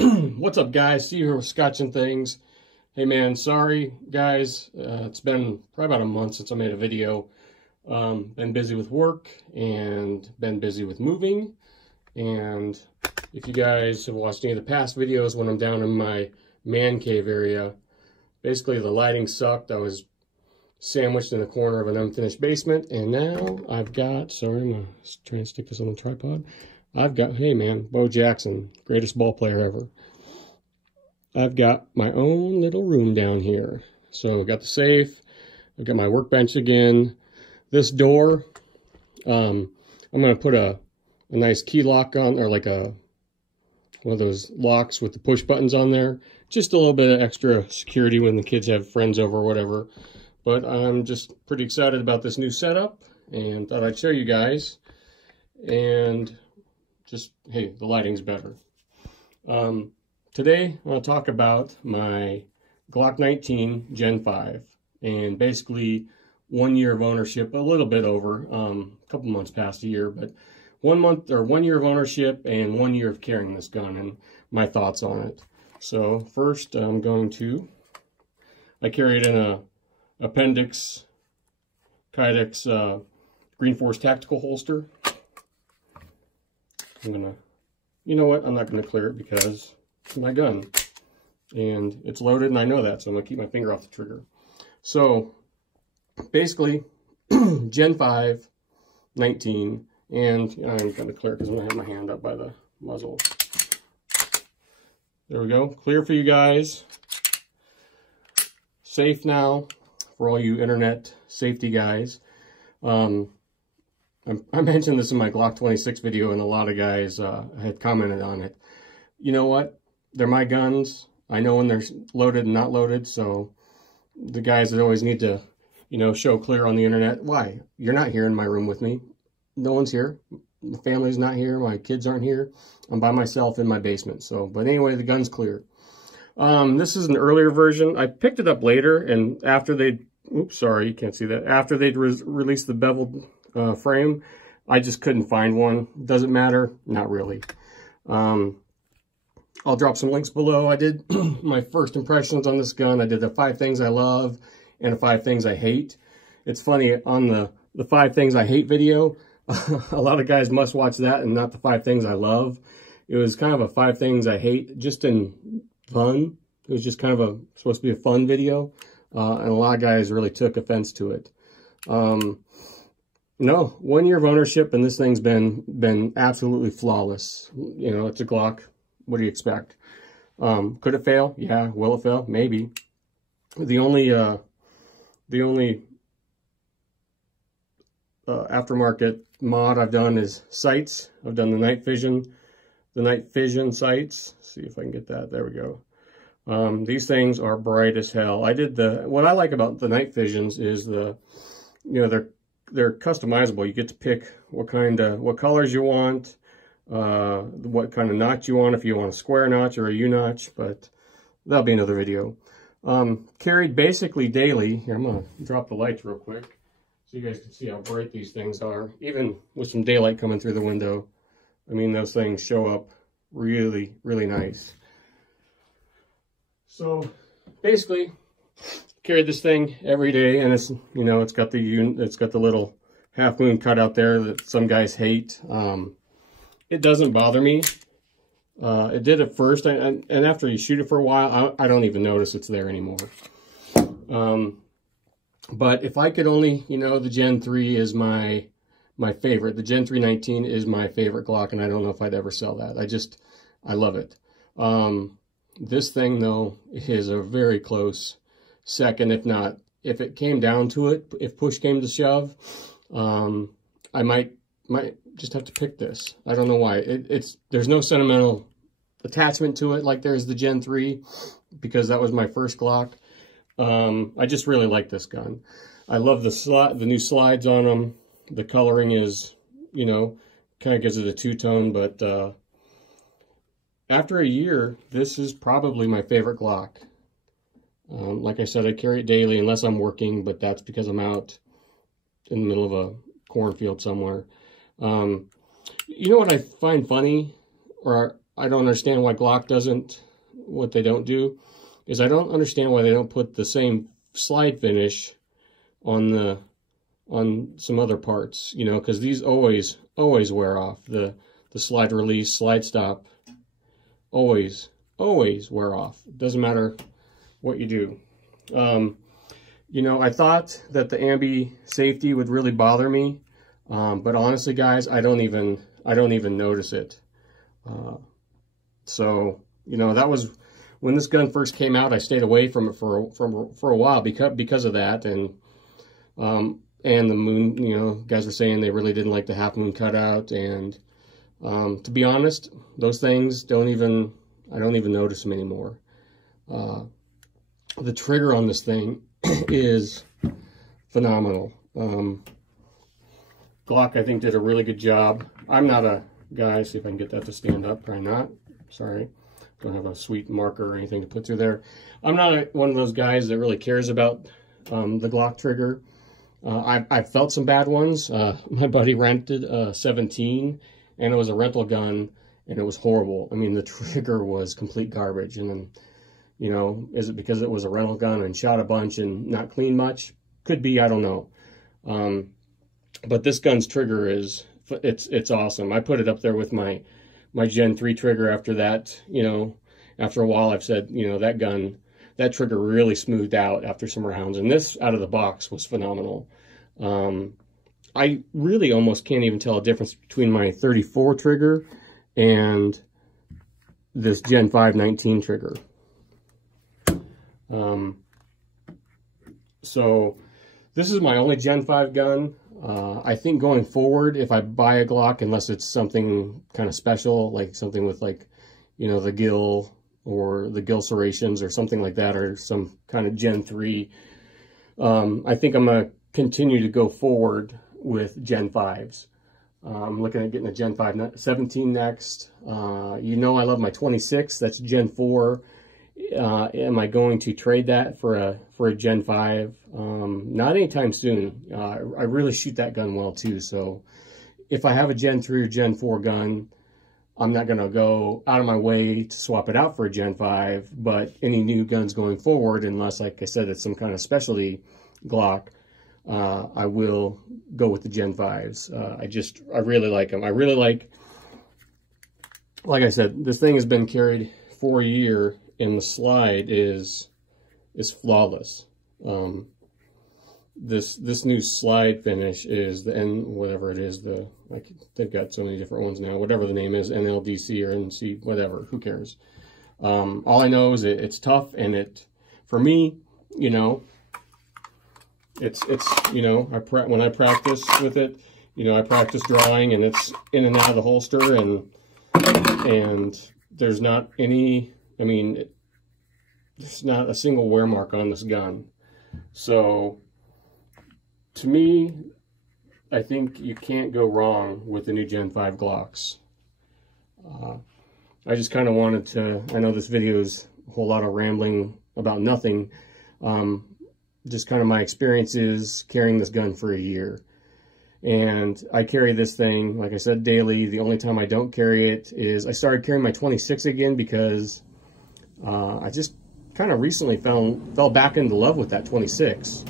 What's up, guys? See you here with Scotch and things. Hey man, sorry guys, it's been probably about a month since I made a video. Been busy with work and been busy with moving, and if you guys have watched any of the past videos when I'm down in my man cave area, basically the lighting sucked. I was sandwiched in the corner of an unfinished basement, and now I've got, sorry, I'm gonna try and stick this on the tripod. I've got, hey man, Bo Jackson, greatest ball player ever. I've got my own little room down here. So I've got the safe, I've got my workbench again. This door, I'm gonna put a nice key lock on, or like one of those locks with the push buttons on there. Just a little bit of extra security when the kids have friends over or whatever. But I'm just pretty excited about this new setup and thought I'd show you guys. And just, hey, the lighting's better. Today, I want to talk about my Glock 19 Gen 5. And basically, 1 year of ownership, a little bit over, a couple months past a year, but 1 year of ownership and 1 year of carrying this gun and my thoughts on it. So first, I carry it in a Appendix Kydex Green Force tactical holster. You know what, I'm not gonna clear it because it's my gun and it's loaded and I know that, so I'm gonna keep my finger off the trigger. So basically, Gen 5, 19, and I'm gonna clear it because I'm gonna have my hand up by the muzzle. There we go, clear for you guys. Safe now for all you internet safety guys. I mentioned this in my Glock 26 video, and a lot of guys had commented on it. You know what? They're my guns. I know when they're loaded and not loaded, so the guys that always need to, show clear on the internet. Why? You're not here in my room with me. No one's here. The family's not here. My kids aren't here. I'm by myself in my basement. So, but anyway, the gun's clear. This is an earlier version. I picked it up later, and after they, oops, sorry, you can't see that. After they'd released the beveled frame, I just couldn't find one. Does it matter? Not really. I'll drop some links below. I did my first impressions on this gun. I did the 5 things I love and the 5 things I hate. It's funny, on the 5 things I hate video, a lot of guys must watch that and not the 5 things I love. It was kind of a 5 things I hate, just in fun. It was just kind of supposed to be a fun video, and a lot of guys really took offense to it. No, 1 year of ownership, and this thing's been absolutely flawless. It's a Glock. What do you expect? Could it fail? Yeah. Will it fail? Maybe. The only aftermarket mod I've done is sights. I've done the night vision sights. Let's see if I can get that. There we go. These things are bright as hell. What I like about the night visions is they're customizable. You get to pick what colors you want, what kind of notch you want, if you want a square notch or a U-notch, but that'll be another video. Carried basically daily. Here, I'm gonna drop the lights real quick so you guys can see how bright these things are. Even with some daylight coming through the window, I mean, those things show up really, really nice. So basically, carried this thing every day, and it's it's got the little half moon cut out there that some guys hate. It doesn't bother me. It did at first, and after you shoot it for a while, I don't even notice it's there anymore. But if I could only, the Gen 3 is my favorite. The Gen 3 19 is my favorite Glock, and I don't know if I'd ever sell that. I love it. This thing though is a very close second, if it came down to it, if push came to shove, I might just have to pick this. I don't know why. There's no sentimental attachment to it like there's the Gen 3, because that was my first Glock. I just really like this gun. I love the new slides on them. The coloring is, kind of gives it a two-tone, but after a year, this is probably my favorite Glock. Like I said, I carry it daily unless I'm working, but that's because I'm out in the middle of a cornfield somewhere. You know what I find funny, or I don't understand why Glock doesn't, what they don't do, is I don't understand why they don't put the same slide finish on some other parts, you know, because these always wear off. The slide release, slide stop, always wear off. It doesn't matter what you do. You know, I thought that the ambi safety would really bother me, but honestly, guys, I don't even notice it. So, you know, that was when this gun first came out. I stayed away from it for a while because of that, and the moon. You know, guys were saying they really didn't like the half moon cutout, and to be honest, those things I don't even notice them anymore. The trigger on this thing is phenomenal. Glock, I think, did a really good job. I'm not a guy, see if I can get that to stand up. Probably not. Sorry. Don't have a sweet marker or anything to put through there. I'm not one of those guys that really cares about the Glock trigger. I've felt some bad ones. My buddy rented a 17, and it was a rental gun, and it was horrible. I mean, the trigger was complete garbage. And then, you know, is it because it was a rental gun and shot a bunch and not clean much? Could be, I don't know. But this gun's trigger is, it's awesome. I put it up there with my Gen 3 trigger after that. You know, after a while I've said, you know, that trigger really smoothed out after some rounds, and this out of the box was phenomenal. I really almost can't even tell a difference between my 34 trigger and this Gen 5 19 trigger. So this is my only Gen 5 gun. I think going forward, if I buy a Glock, unless it's something kind of special, like something with, like, you know, the gill or the gill serrations or something like that, or some kind of Gen 3, I think I'm going to continue to go forward with Gen 5s. I'm looking at getting a Gen 5 17 next. You know, I love my 26. That's Gen 4. Am I going to trade that for a Gen 5? Not anytime soon. I really shoot that gun well too. So if I have a Gen 3 or Gen 4 gun, I'm not going to go out of my way to swap it out for a Gen 5. But any new guns going forward, unless, like I said, it's some kind of specialty Glock, I will go with the Gen 5s. I really like them. I really like I said, this thing has been carried for a year, and the slide is flawless. This new slide finish is the whatever it is, they've got so many different ones now, whatever the name is, NLDC or NC, whatever, who cares? All I know is it's tough, and for me, you know, it's you know, when I practice with it, you know, I practice drawing, and it's in and out of the holster, and there's not any, I mean, there's not a single wear mark on this gun. So to me, I think you can't go wrong with the new Gen 5 Glocks. I just kind of wanted to, I know this video is a whole lot of rambling about nothing. Just kind of my experiences carrying this gun for a year. And I carry this thing, like I said, daily. The only time I don't carry it is I started carrying my 26 again because I just kind of recently fell back into love with that 26.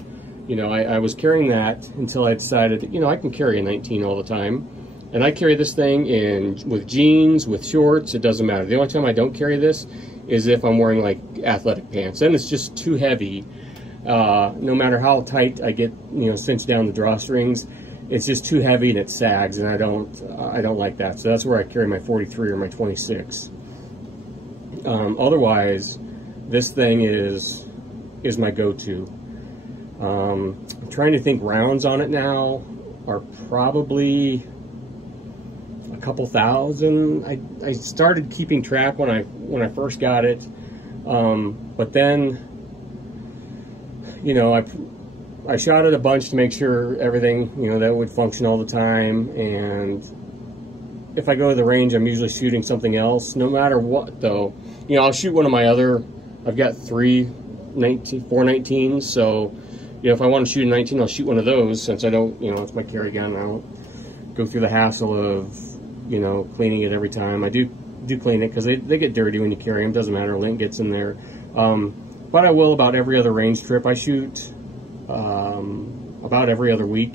You know, I was carrying that until I decided that, you know, I can carry a 19 all the time. And I carry this thing with jeans, with shorts, it doesn't matter. The only time I don't carry this is if I'm wearing, like, athletic pants. Then it's just too heavy. No matter how tight I get, you know, cinch down the drawstrings, it's just too heavy and it sags, and I don't like that. So that's where I carry my 43 or my 26. Otherwise, this thing is my go-to. I'm trying to think, rounds on it now are probably a couple thousand. I started keeping track when I first got it, but then, you know, I shot it a bunch to make sure everything, you know, that would function all the time. And if I go to the range, I'm usually shooting something else. No matter what, though, you know, I'll shoot one of my other. I've got 4 19s, so, you know, if I want to shoot a 19, I'll shoot one of those, since I don't, you know, it's my carry gun. I don't go through the hassle of, you know, cleaning it every time. I do do clean it because they get dirty when you carry them. Doesn't matter, lint gets in there. But I will about every other range trip. I shoot about every other week,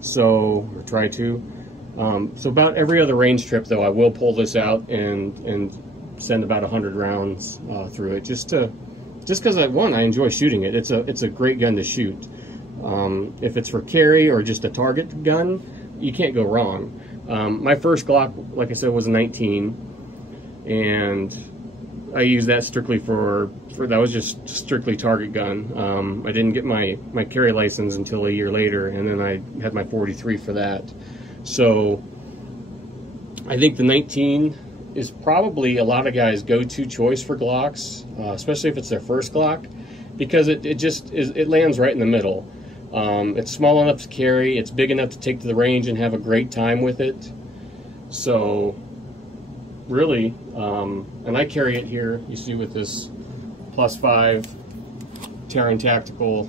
so, or try to. So about every other range trip, though, I will pull this out and send about 100 rounds through it, just because I enjoy shooting it. It's a great gun to shoot. If it's for carry or just a target gun, you can't go wrong. My first Glock, like I said, was a 19, and I used that strictly for that was just strictly target gun. I didn't get my carry license until a year later, and then I had my 43 for that. So I think the 19 is probably a lot of guys' go-to choice for Glocks, especially if it's their first Glock, because it lands right in the middle. It's small enough to carry, it's big enough to take to the range and have a great time with it. So really, and I carry it here, you see, with this +5 Terran Tactical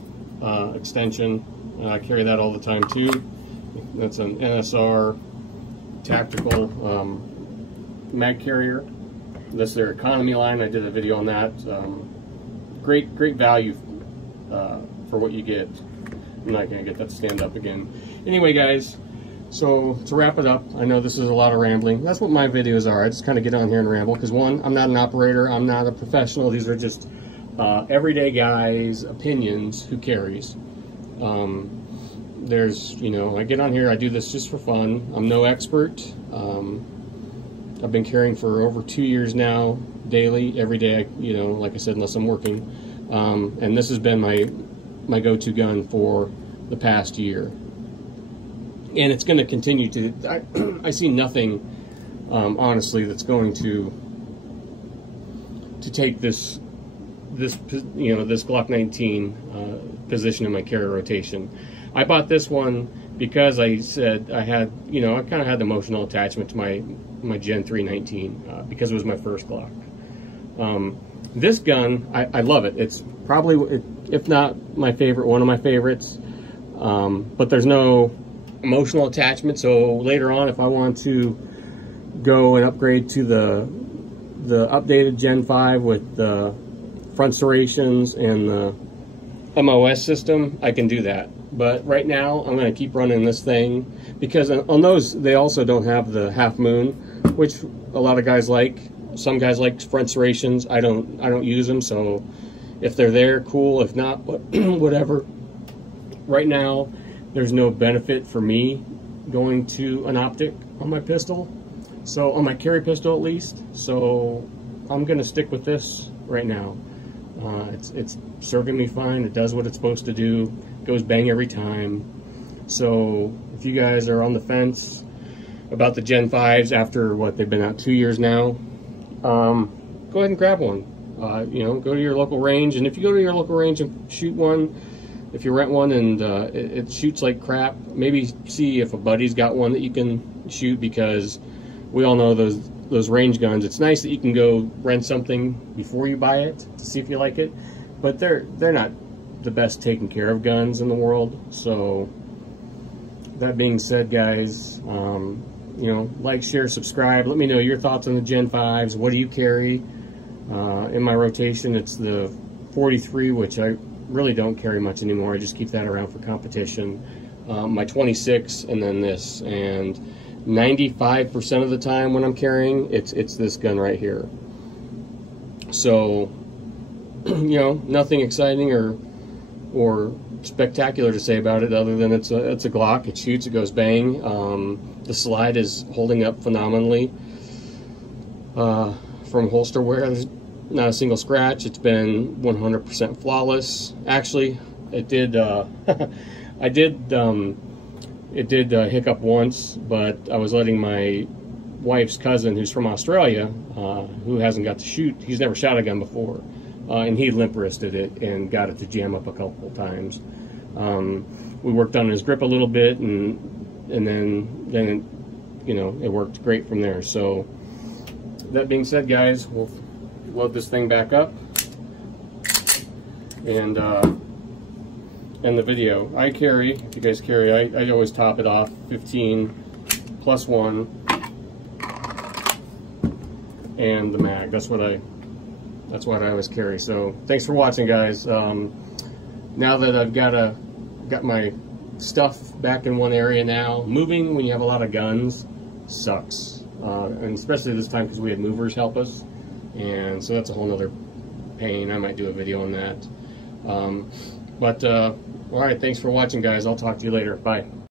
extension. I carry that all the time too. That's an NSR Tactical mag carrier. This is their economy line. I did a video on that. Great value for what you get. I'm not going to get that to stand up again. Anyway, guys, so to wrap it up, I know this is a lot of rambling. That's what my videos are. I just kind of get on here and ramble because, one, I'm not an operator. I'm not a professional. These are just everyday guys' opinions who carries. There's, you know, I get on here, I do this just for fun. I'm no expert. I've been carrying for over 2 years now, daily, every day, you know, like I said, unless I'm working. And this has been my go-to gun for the past year. And it's going to continue to, I see nothing, honestly, that's going to take this you know, this Glock 19 position in my carry rotation. I bought this one because I said I had, you know, I kind of had the emotional attachment to my Gen 3 19 because it was my first Glock. This gun, I love it. It's probably, if not my favorite, one of my favorites. But there's no emotional attachment. So later on, if I want to go and upgrade to the updated Gen 5 with the front serrations and the MOS system, I can do that. But right now, I'm going to keep running this thing because on those, they also don't have the half moon, which a lot of guys like. Some guys like front serrations. I don't use them, so if they're there, cool. If not, whatever. Right now, there's no benefit for me going to an optic on my pistol, so on my carry pistol at least. So I'm going to stick with this right now. It's serving me fine. It does what it's supposed to do. Goes bang every time. So if you guys are on the fence about the Gen 5s after what, they've been out 2 years now, go ahead and grab one. You know, go to your local range, and if you go to your local range and shoot one, if you rent one and it shoots like crap, maybe see if a buddy's got one that you can shoot, because we all know those range guns, it's nice that you can go rent something before you buy it to see if you like it, but they're not the best taken care of guns in the world. So that being said, guys, you know, like, share, subscribe. Let me know your thoughts on the Gen 5s. What do you carry? In my rotation, it's the 43, which I really don't carry much anymore. I just keep that around for competition. My 26, and then this. And 95% of the time when I'm carrying, it's this gun right here. So, you know, nothing exciting or spectacular to say about it, other than it's a Glock. It shoots, it goes bang. The slide is holding up phenomenally. From holster wear, there's not a single scratch. It's been 100% flawless. Actually, it did it did hiccup once, but I was letting my wife's cousin, who's from Australia, who hasn't got to shoot, he's never shot a gun before, and he limp wristed it and got it to jam up a couple of times. We worked on his grip a little bit, and then you know, it worked great from there. So that being said, guys, we'll load this thing back up and end the video. I carry, if you guys carry, I always top it off 15 plus 1. and the mag. That's what I always carry. So thanks for watching, guys. Now that I've got my stuff back in one area now, moving when you have a lot of guns sucks, and especially this time because we had movers help us, and so that's a whole nother pain. I might do a video on that. All right, thanks for watching, guys. I'll talk to you later. Bye.